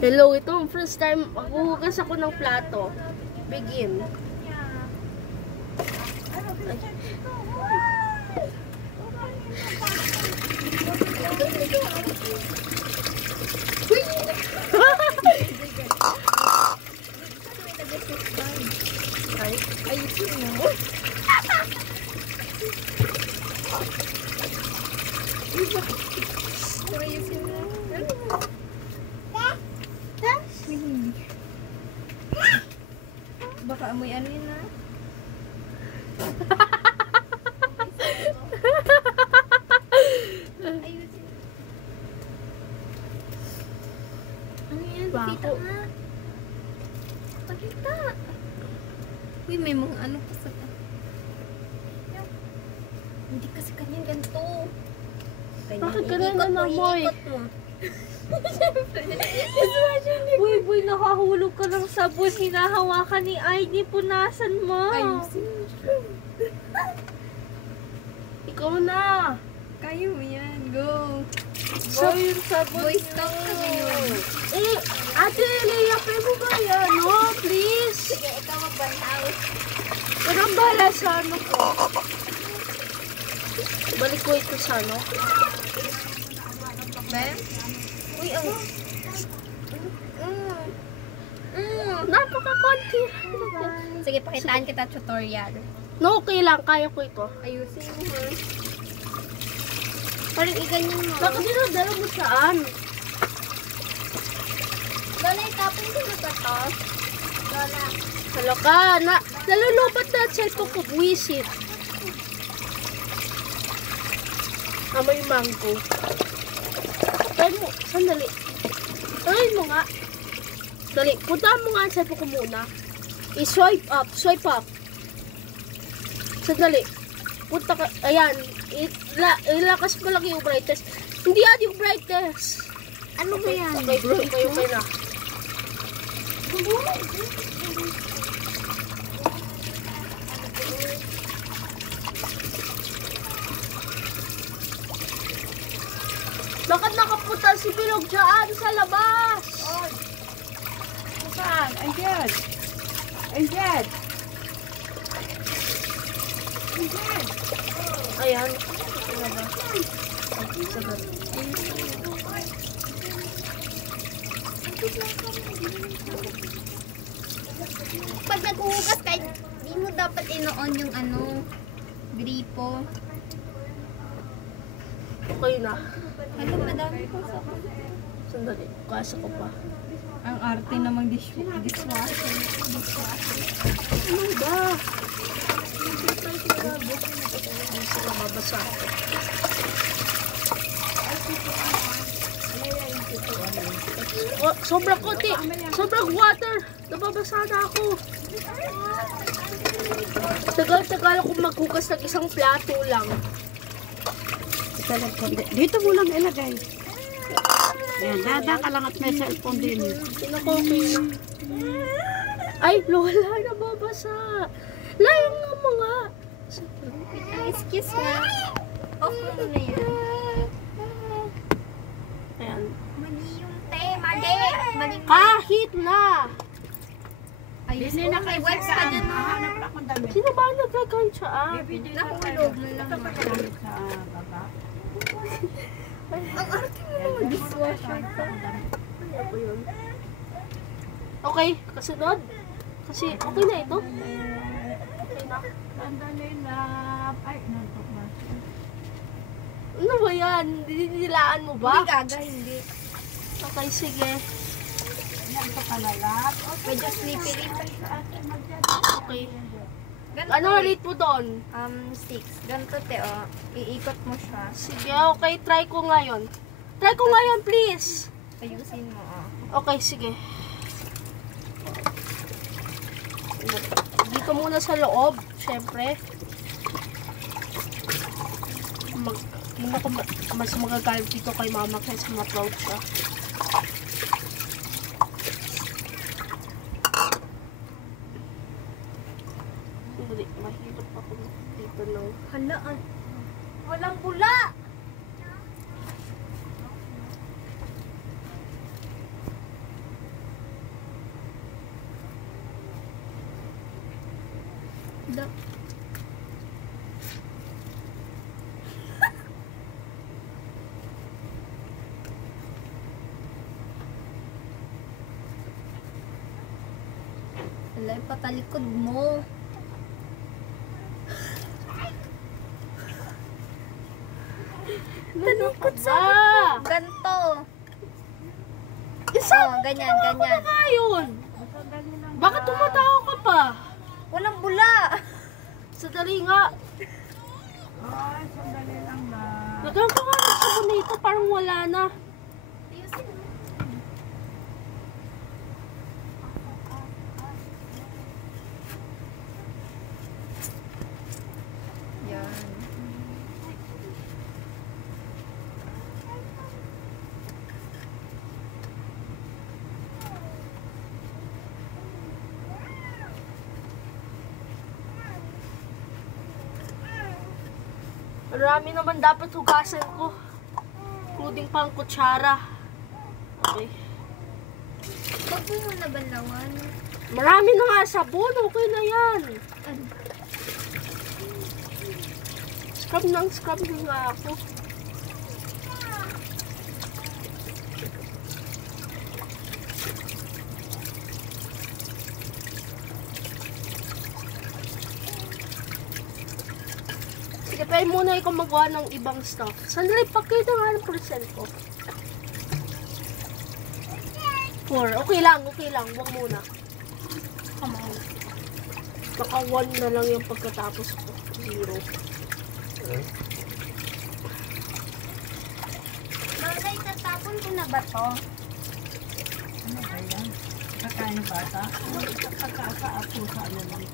Hello, ito ang first time maghuhugas ako ng plato. Begin. Ayusin mo. Ayusin mo. Baka amoy ano yun na. Ayusin. Ano yan? Pakita nga. Pakita. Uy, may mga ano pa sa... Hindi kasi kanyang ganito. Bakit ka na namoy? Uy, boy, nakahulog ka ng sabon. Hinahawakan ni ID. Punasan mo. Ayusin mo. Ikaw na. Kaya mo yan. Go. So, yung sabon Boy, stop ka ngayon. Ate Leia, pwede mo ba yan? No, please. Sige, ikaw magbantaw. Parang bala sa ano ko. Balik ko ito sa ano. Ben? Uy, ang... Napaka-konti. Sige, pakitaan kita tutorial. No, okay lang. Kaya ko ito. Ayusin mo, ha? Parang iganyan mo. Bakit dinadala mo saan? Lola, itapon ko na ba to? Lola. Hala ka. Nalulupat na at cellphone ko. Buwisit. Amoy mango. Try mo. Sandali. Try mo nga. Dali. Puntaan mo nga ang cellphone ko muna. I-swipe up. Swipe up. Sandali. Punta ka. Ayan. Ilakas mo lang yung brightness. Hindi yan yung brightness. Ano ba yan? Okay na. Bakit nakapunta si Bilog dyan sa labas? Saan? Andyan. Andyan. Andyan. Ayan. Pag naghuhugas kahit di mo dapat ino-on yung ano, gripo. Okay na. Ano, madami ko sa... Sandali. Kasa ko pa. Ang arte namang dishwasher. Ano ba? Hindi sila mabasa. Oh, sobrang konti. Sobrang water. Nababasa na ako. Tagal-tagal ako maghugas ng isang plato lang. Dito mo lang ilagay. Yan, dada ka lang at may cellphone din. Pinaka-okay na. Ay, Lola, nababasa. Layang nga mga. Excuse nga. Off mo na yan. Ayan. Mali yung te. Mali. Mali. Kahit na. Ayos mo. May wipes ka dyan. Sino ba nagkakahit siya? Nahulog na lang. Ang arte mo naman dishwasher pa. Ano ba yun? Okay, kasunod. Kasi okay na ito. Okay na. Sandali lang. Ay, nantok na. Ano ba yan? Dinilaan mo ba? Hindi gaga, hindi. Okay, sige. Nantok ka na lang. Medyo slippery pa. Okay. Ganito, Ano rate mo doon? 6. Ganito, te, oh. Iikot mo siya. Sige, okay. Try ko ngayon. Try ko ngayon, please. Ayusin mo, oh. Okay, sige. Dito muna sa loob, syempre. Hindi ako mas magagalit dito kay mama kaysa ma-proud siya. Hindi, mahirap ako dito ng... Hala, walang bula! Wala. Wala, ipatalikod mo. Talikod sa ganto. Isa, Oh, ganyan, ganyan. ano nga yun? Bakit tumatawa ka pa? Walang bula. Sadali nga. Ay, sandali lang na. Nagagawa ng sabon nito, parang wala na. Yan. Marami naman dapat hugasan ko. Including pang kutsara. Okay. Huwag mo muna banlawan. Marami na nga sabon. Okay na yan. Ano? Scrub na nga ako. Sige, pwede muna ikaw magawa ng ibang stuff. Sandali, pakita nga ng percent ko. 4. Okay lang. Huwag muna. Come on. Baka 1 na lang yung pagkatapos ko. 0. Malay, tatapon ko na ba to? Ano ba yan? Kakain ng bata? Ako sa ano lang.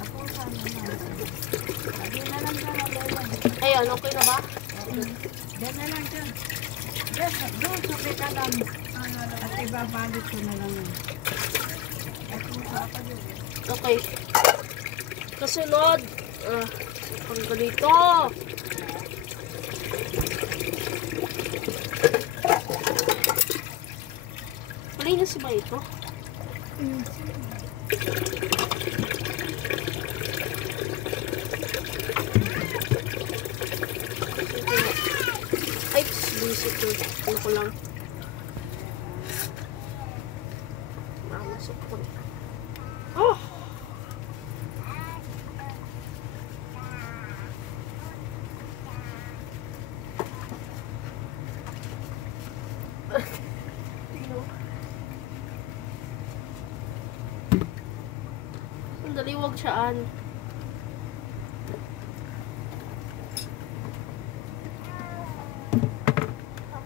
Ako sa ano lang. Lagi na lang dyan, Ayan, okay na ba? Diyan na lang dyan. Doon, sakit ka lang. At ibabalot ko na lang yun. Ako sa ako dyan. Okay. Kasunod. Pang ganito. Malinis ba ito? Ay, bullshit yun. Ano ko lang. Masok ko. Oh! Sandali, huwag siyaan.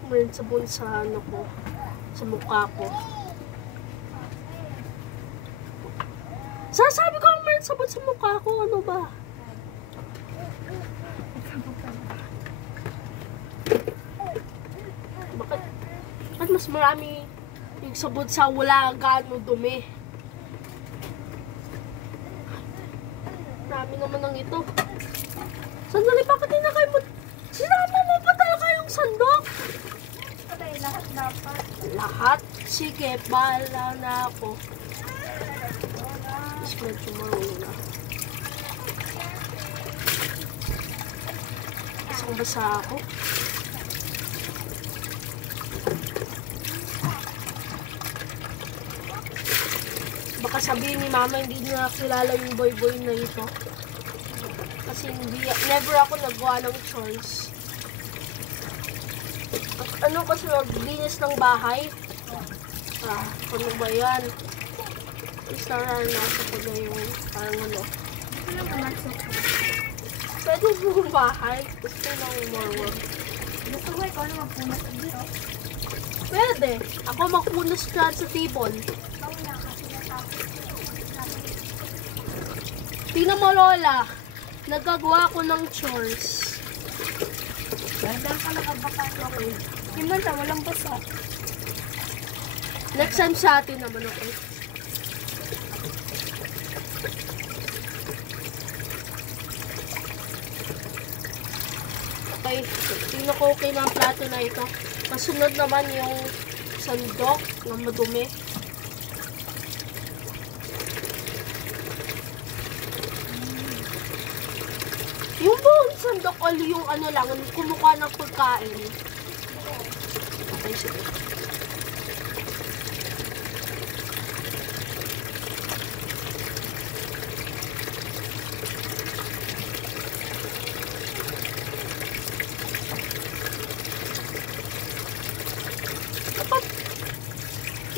Meron sabon sa ano ko, sa mukha ko. Sasabi ko meron sabon sa mukha ko, ano ba? Bakit mas marami yung sabon sa wala gaano dumi? Marami naman ng ito. Sandali, bakit hindi na kayo sinama mo pa talaga yung sandok? Patay, lahat dapat. Lahat? Sige, bahala na ako. Mas medyo mauna. Isang basa ako. Baka sabihin ni mama hindi niya kilala yung boy-boy na ito. Kasi never ako nagawa ng chores. Ano kasi maglinis ng bahay? Ano ba yan? Isara na sa pala yung parang ano. Pwede yung bahay. Gusto lang more work. Gusto ko ikaw na magpunas dito. Pwede. Ako magpunas dyan sa table. Ikaw na kasi natapos. Tingnan mo, Lola. Nagagawa ko ng chores. Ganda ka nakabaka ko. Okay. Himan sa walang basa. Next time sa atin naman, okay? Okay. Tingnan ko okay na ang plato na ito. Kasunod naman yung sandok na madumi. sandok oli yung ano lang, kumukuha ng pagkain. Okay, sige.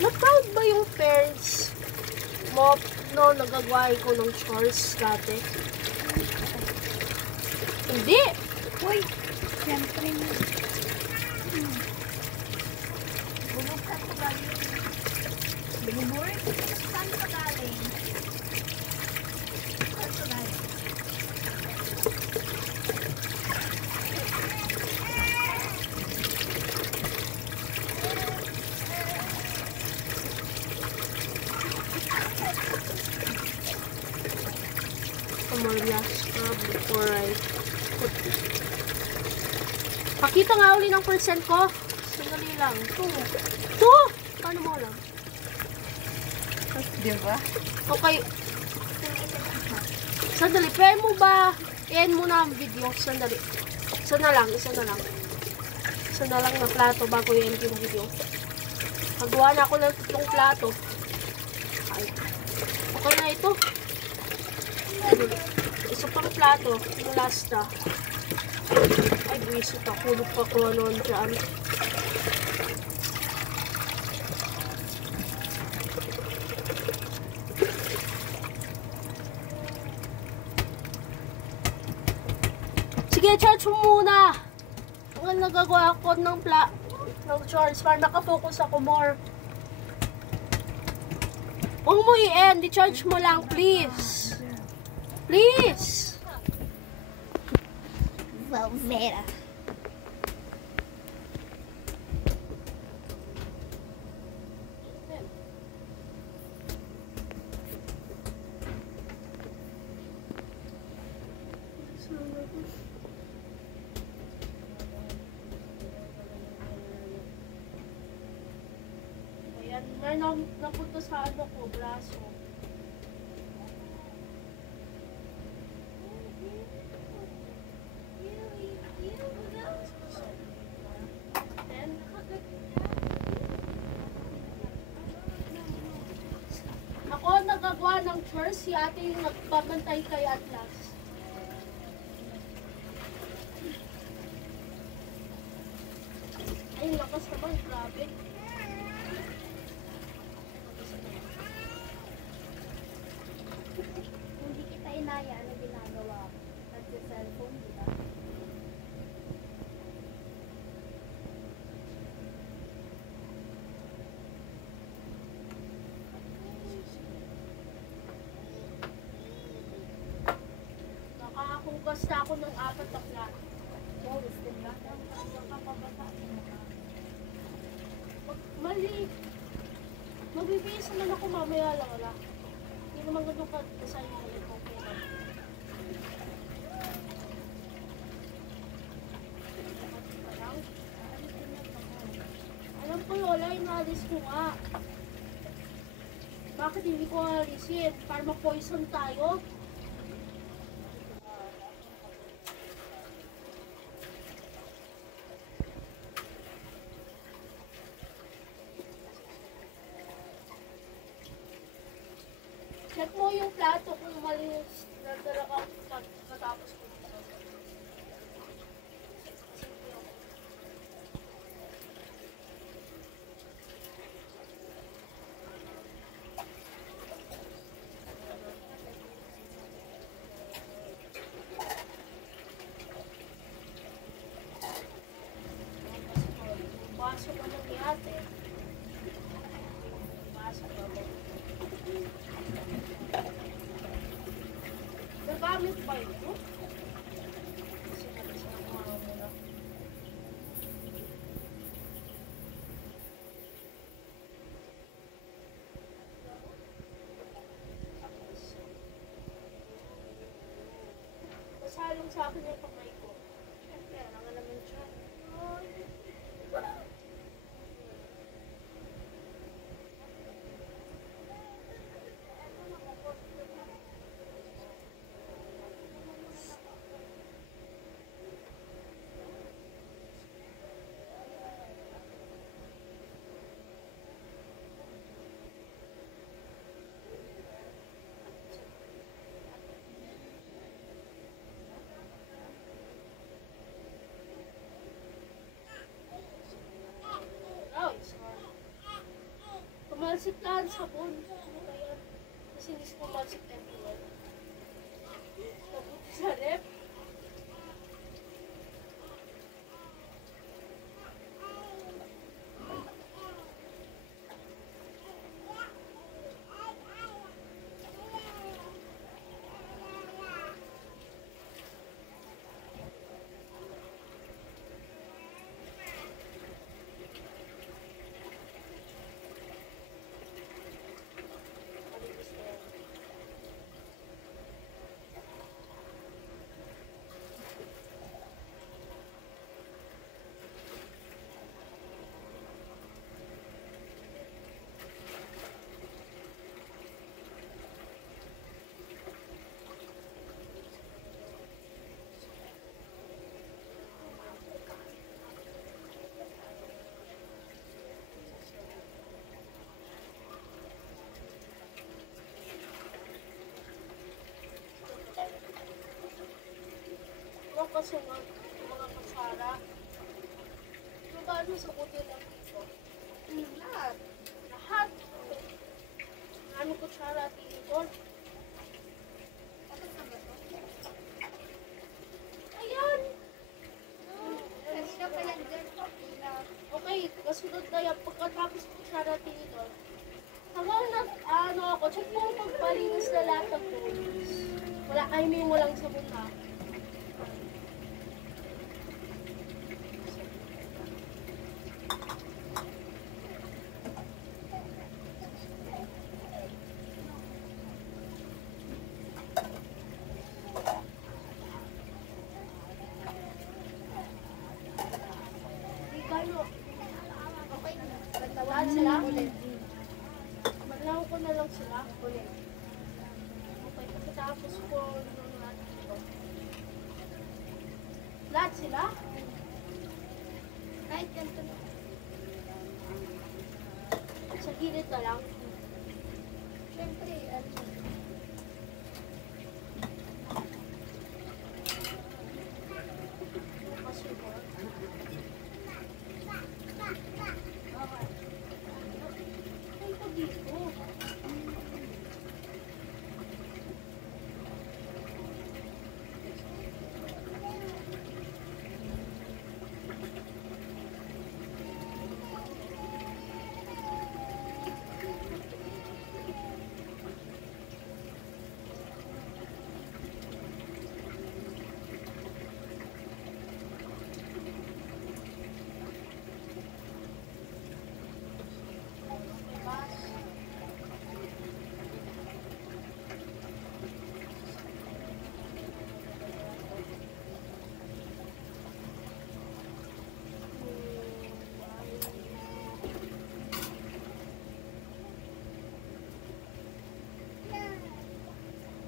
Na-proud ba yung parents mo no nagagawa ko ng chores dati? Hindi! Uy, siyempre mo. Bubog ka pa galing. Bubog? Saan ka galing? Saan ka galing? Before I put it. Pakita nga uli ng percent ko. Sandali lang. 2. Paano mo alam? Diba? Okay. Sandali. Pwede mo ba i-end muna ang video? Sandali. Isa na lang. Isa na lang na plato bago i-end yung video. Magawa na ako ng tatlong plato. Ay. Okay na ito. Isa pang plato. Yung last na. Ay, buwisit ako. Hulog pa ko ano dyan. Sige, charge mo muna. Ang nagagawa ko ng charge para nakafocus ako more. Huwag mo i-end. I-charge mo lang, please. Please. Velveeta. Ayan, meron napunta sa ano ko, braso. Ako nagagawa ng chores, si ate yung nagbabantay kay Atlas. Ay, lakas naman, grabe. Hindi kita inaya, ano ginagawa? Nagsa-cellphone, di ba? Nakahugas na ako ng 4 na plato. Mali. Magbibihis naman ako mamaya lang, wala. Hindi naman ganun ka sa inyo ulit. Okay lang. Alam ko yun, wala yung naalis ko nga. Bakit hindi ko alisin? Para ma-poison tayo? Check mo yung plato kung malinis na talaga matapos ko. Baso ka ng yate. Baso ka ba? Nagamit ba ito? Kasi nagasama ko muna. Masalong sa akin yung kamay ko. Siyempre, nangalaman siya. Malsik lang sabon. Ano ba yan? Kasi hindi ko malsik everywhere. Nabuti sa rep. Malinis na yan. Mga kasunod, mga katsara. Magkano sa kuti lang dito? Lahat. Lahat. Ano kutsara at tinidor? Ayan! Okay, kasunod na yan. Pagkatapos kutsara at tinidor. Habang ano ako, check mo ang pagpalinis na lahat ng tools. Wala, I mean, walang sabon na. Di ba, no? Okay na. Lahat sila? Ulit. Maglaw ko na lang sila. Ulit. Okay, pagkatapos ko nung lahat dito. Lahat sila? Kahit ganito na. Sa gilid na lang. Siyempre, ano. Kasi mo. Ay, ko dito.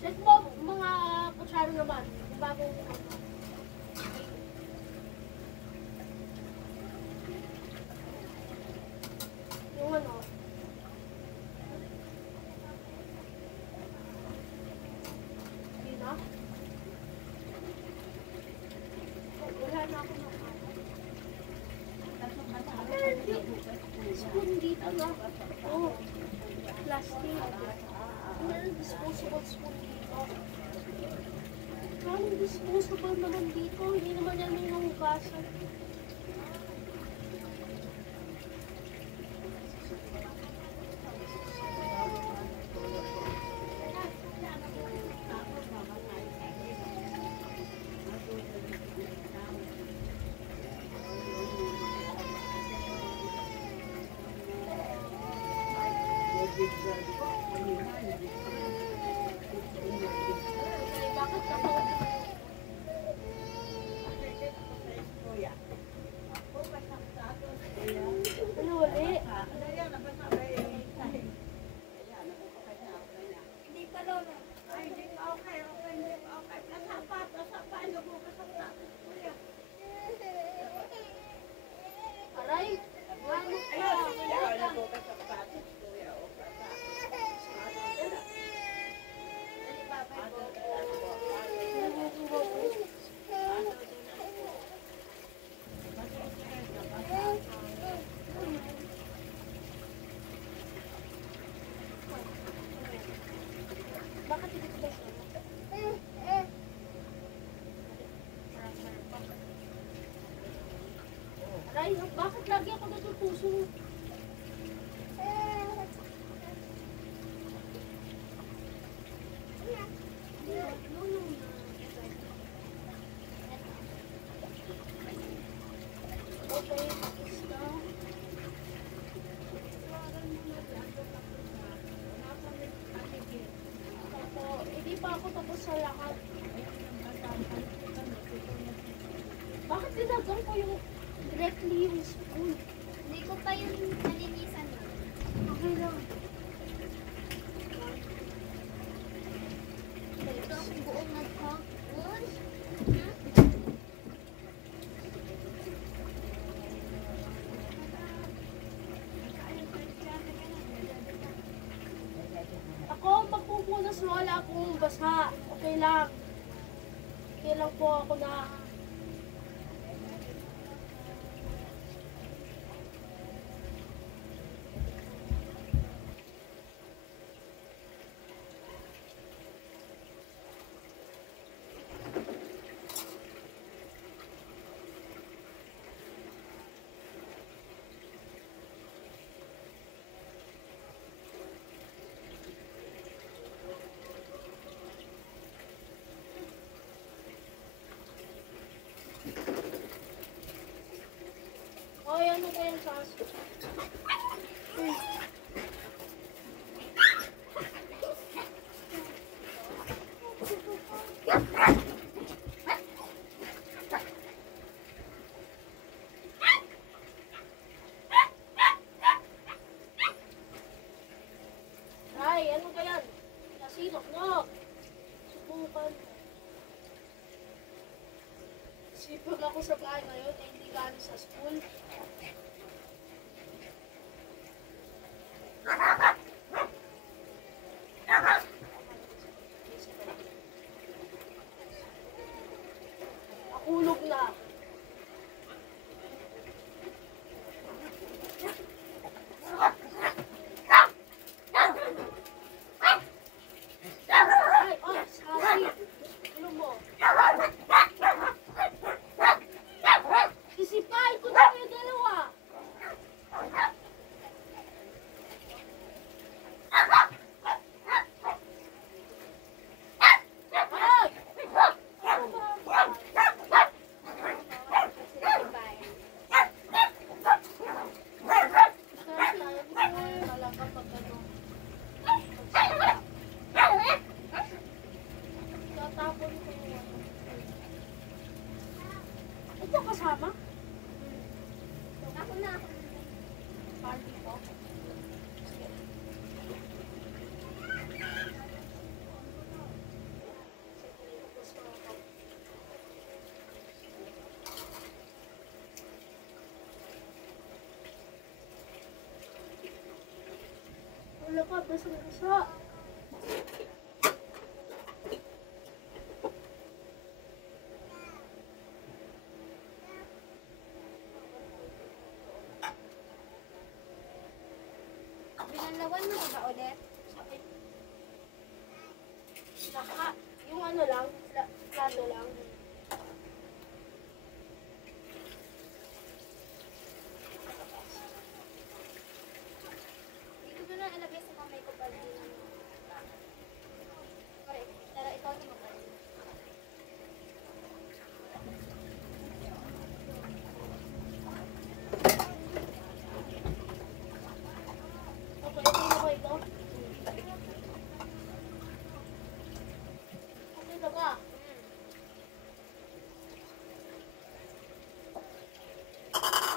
Check mo mga kutsara naman. Kung bagong yung ano. Hindi na. Oh, wala na ako ng ano. Spoon dito na. Oh, plastic. Meron disposable spoon dito. Maraming disposable naman dito. Hindi naman yan may nahugasan. Bakit ako? Ano ulit? Hindi pa lolo. Ay, hindi pa okay, hindi pa okay. Nasapa, lubo ka sa tatas, kuya. Aray! Ano ka? Lubo ka sa tatas, kuya. sa lahat. Bakit dinagam ko yung directly yung spoon? Hindi ko pa yung nalinisan na. Okay lang. Ito ang buong nagkakos. Ako, magpupunas mo, wala akong basa. Okay lang. Okay lang po ako na. Ay, ano ba yung saso? Ay, ano ba yan? Nasinok, no? Subukan. Sipag ako sa bahay ngayon, eh, hindi galing sa school. Nakulog na. Ay, oh, sabi. Ano mo? Isipay ko na kayo dalawa. Ay! Ano ba? Talaga pag ano. Tatapon ko yung ano. Ito kasama? Ako na ako. Party ko? Sige. Wala ka, basa-basa. Binalawan mo na ba ulit? Sakit. Yung ano lang, plato lang. Hindi ko na ilagay sa kamay ko pa rin. Correct. Pero ikaw na magaling. Okay, ito mo ito. Okay na ba?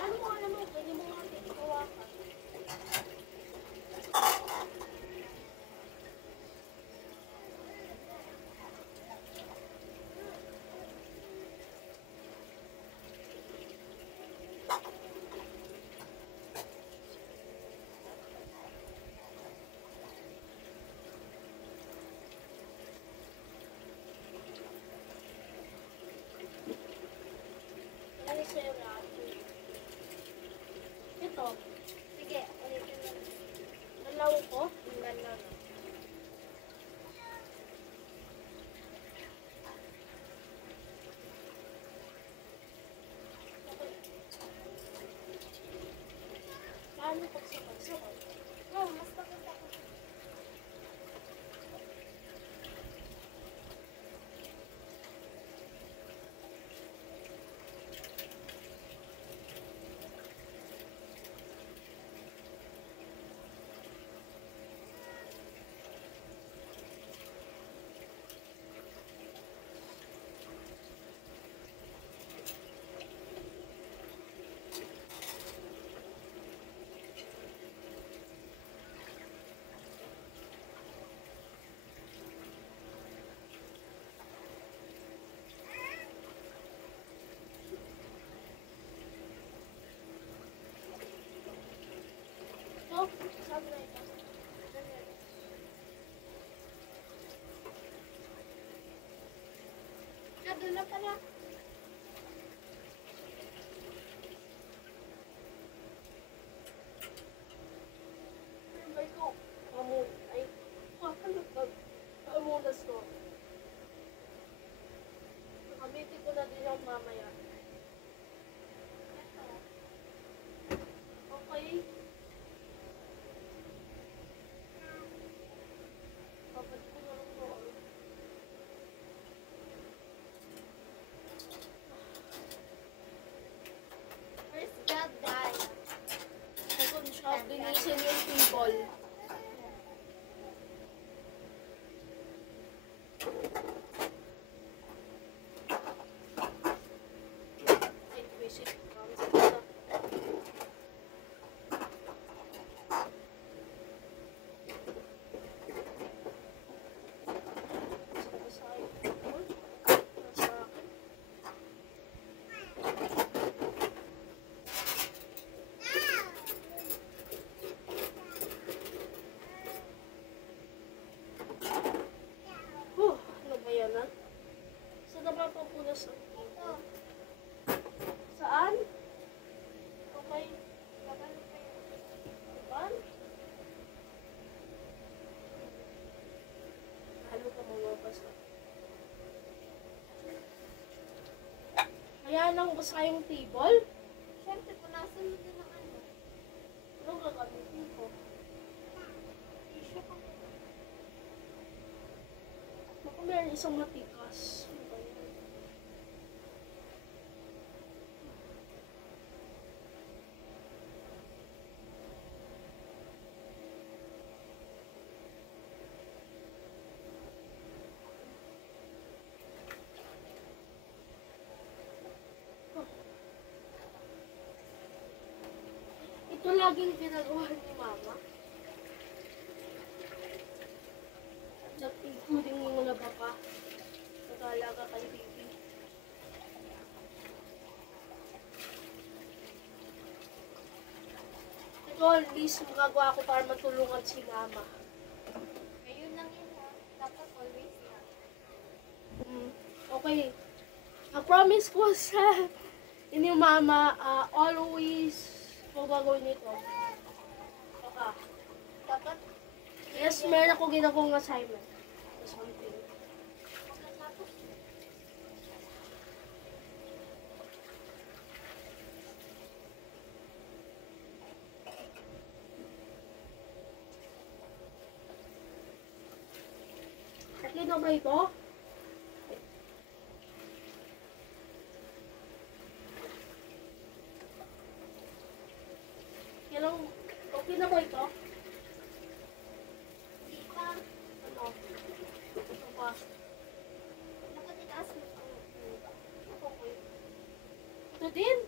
Ano mo, pwede mo nga hawakan. Ano sa'yo lahat? Ito, Sige, ulitin mo. nalaw ko. Nalaw. Paano pagsakay-sakay? Oh, mas maganda ko. Wag na ito. Doon na pala. Ano ba ito? Amon. Ay, ano ba? Amunas ko. Nakamitin ko na din yung mamaya. Okay. Babad ko na lang doon. First God died. Second shop, linisin yung table. Ay, visit. Ano ba yan, ha? Saan na ba papunas ang table? Saan? Okay. Babalik pa yun. Saan? Ano ka mababasa? Kaya lang basa yung table? Siyempre, punasan mo din ng ano. Ano gagamitin ko? Tissue ka. Baka meron isang matikas. Ano ba yan? Ito laging ginagawa ni Mama. At including yung mga baka. Nag-aalaga kay baby. Ito at least magagawa ko para matulungan si Mama. Ayun lang yun ha. Dapat always na. Okay. Ang promise ko sa inyo Mama, always ko gagawin ito. Okay. Dapat Yes, meron ako ginagawang assignment. Or something. magkatapos. Okay na ba ito? Kailang, okay na ba ito? Hindi pa. Ano? Ito pa. Dapat itaas mo ang Okay. Ito din?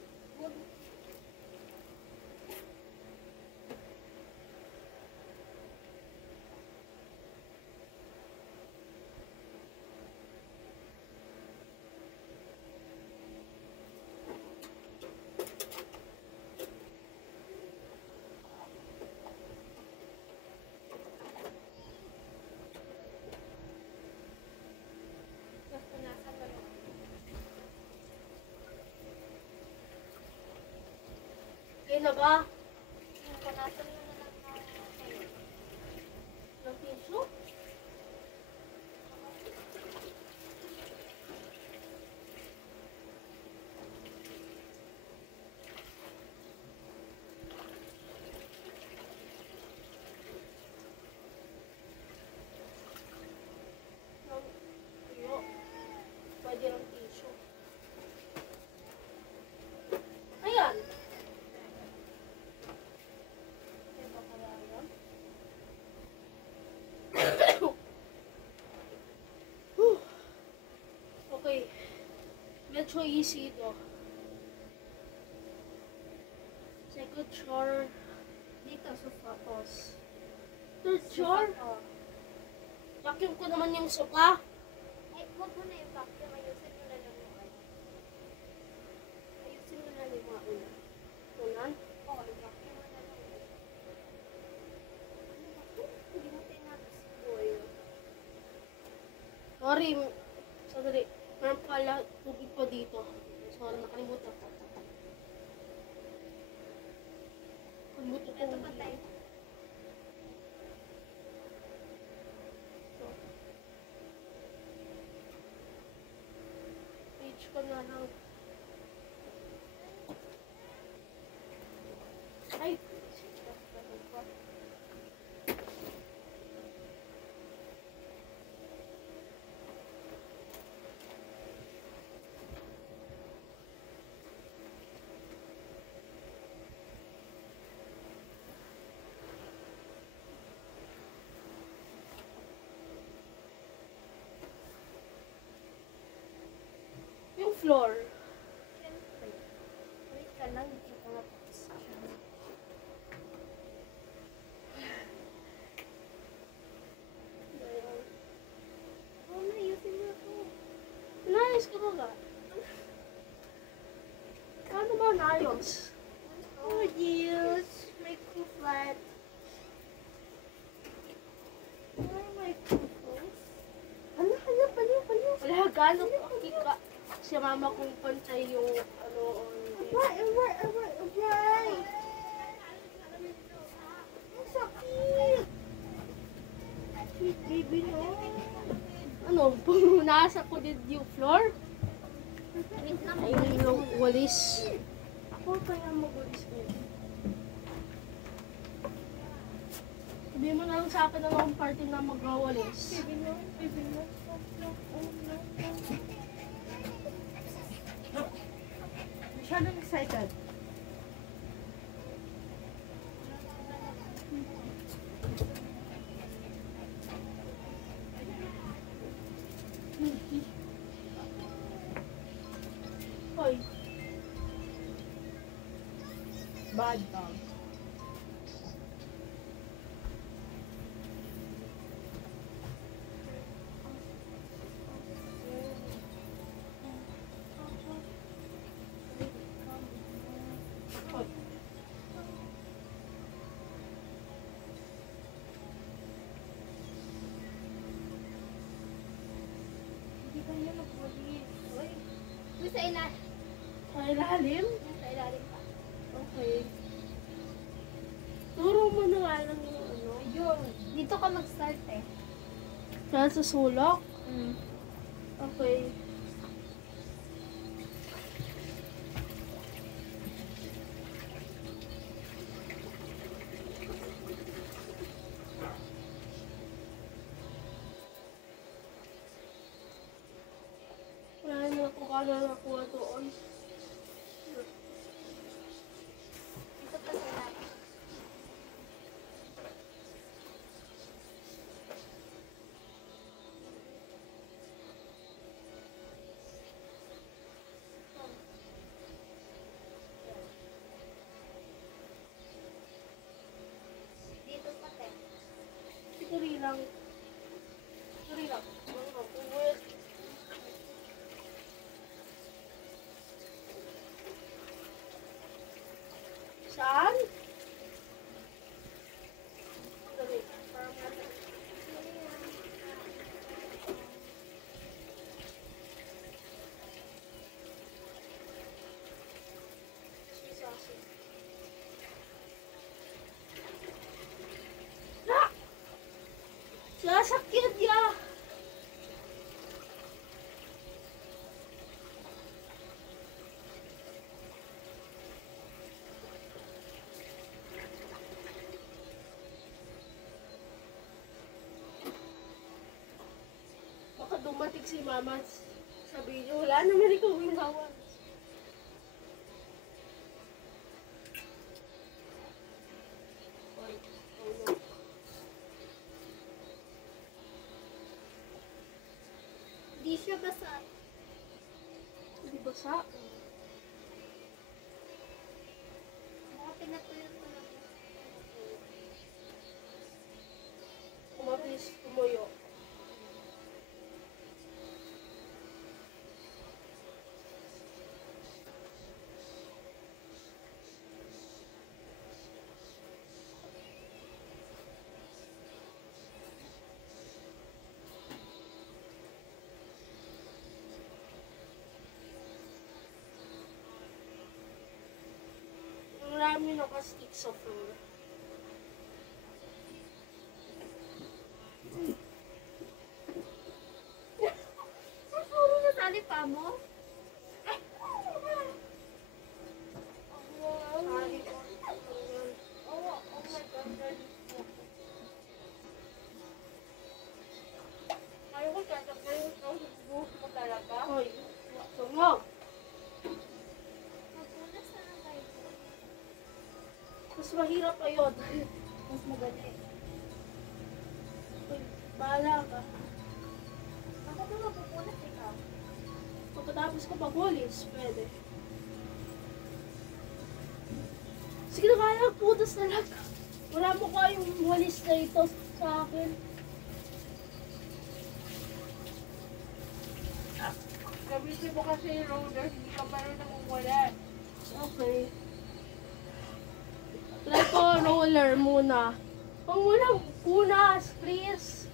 Mas punasan mo lang. Okay na ba? Yung punasan mo na lang ng kayo. Ng tissue? Tuyo. Pwede ng tissue. Ayan. Ito pala yan. Whew. Okay. Medyo easy ito. Second chore. Dito sa photos. Third chore. Oh. Vacuum ko naman yung sopa. Ay, huwag mo na yung vacuum. Ayusin mo na lang yung ano. Ayusin mo na lang yung mga una. Tunan. Oo, yung vacuum mo na lang. Sorry. Sandali. Meron pala tubig pa dito. Sorry, nakalimutan ko. Nakalimutan ko. Ito pa tayo. Page ko na lang. Ay! Yung floor. Siyempre. Wait ka lang, hindi ka nga tapos. Oh, nayusin mo ako. Nice ka ba ga? Paano ba naayos? Oh, yes. My crew flat. Where are my crew? Wala, gano'n ka. Si mama kong pantay yung ano. Right. Ang sakit. Sweet baby, no? Ano, pumunasa ko din yung floor. Wait lang. Ay, yung walis. Ako kaya mag-walis ko. Sabihin mo na lang sa akin na akong party na mag-walis. Baby, no. Baby, no. No, no. Masyadong excited. Hoy, Bad dog. hoy. Hindi pa niya mag-walis. Uy. Doon sa ilalim. Sa ilalim? Sa ilalim pa. Okay. Turo mo na nga lang yung ano. Ayun. Dito ka mag-start eh. Kaya sa sulok? Okay. Wala na ako kala nakuha doon. Dito pa sa ilalim. Dito pa te. Siguri lang. Siguri lang. Ano, puwet. Saan? Dali. Parang natin. Sisasi. Na! Sasakyan niya! Baka dumating si mama at sabihin niyo, wala naman ikaw ginawa. Oy, oh no. Di siya basa. Hindi basa. Baka pinatuyot mo lang. Kumapis, tumuyo. pinaka-stick sa floor. Puro nasali pa mo? Sali ko. Oh my God. Ayaw ko tatagayin ko. Buhok mo talaga. Hoy, tungog. Magpunas na lang tayo. Mas mahirap ayun. Mas madali. Uy, bahala ka. Ako ba magpupunas ikaw? Pagkatapos ko paghulis, pwede. Sige na kaya, putas na lang. Wala mo kayong walis na ito sa akin. Gamitin mo kasi yung roller, hindi ka pa rin namumulat. Okay. Try ko roller muna. Huwag mo lang punas, please.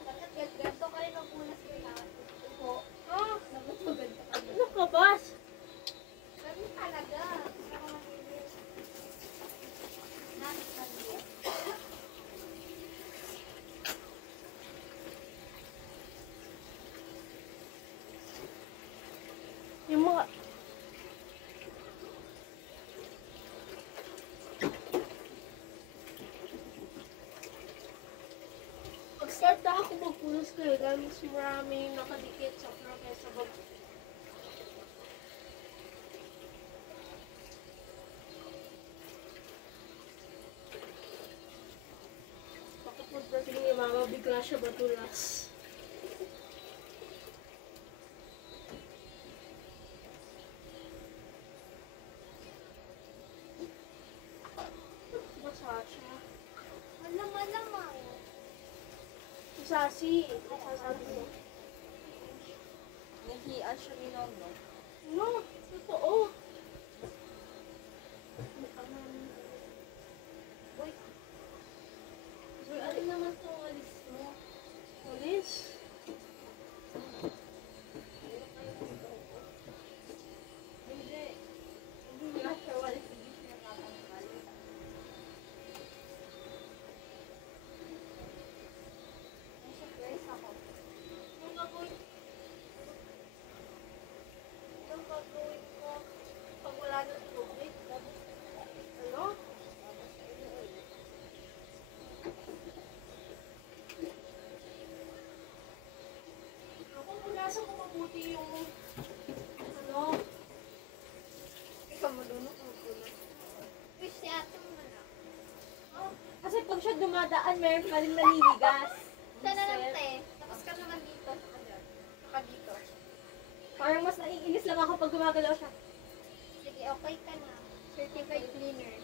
Bakit ganito ka rin magpunas ko na? Ito. Ah, Bakit ganito ka rin? ano ka ba? Ganun talaga. Nakakalimutan. Yung mga... Pag-start na ako magpunas kayo dahil mas maraming nakadikit sa floor kaysa bag. Bakit magdating ni Mama, bigla siya matulas. Basa siya. Malamang. Sasi, sasabi mo. Nahihian siya ni Nono. No, totoo. Uy, Uy, alin naman itong walis mo? Walis? Hindi. Hindi nga siya walis, hindi siya nakakangkal. nasa place ako. Anong gagawin? Anong gagawin ko pag wala na tubig? Ano? Ako, punasan ko mabuti yung ano. Ikaw marunong kung punas. Uy, si ate mo na. Kasi pag siya dumadaan, meron pa rin naliligas. Sana lang te. Tapos ka naman dito. Saka dito. Parang mas naiinis lang ako pag gumagalaw siya. Sige, okay ka na. Certified cleaner.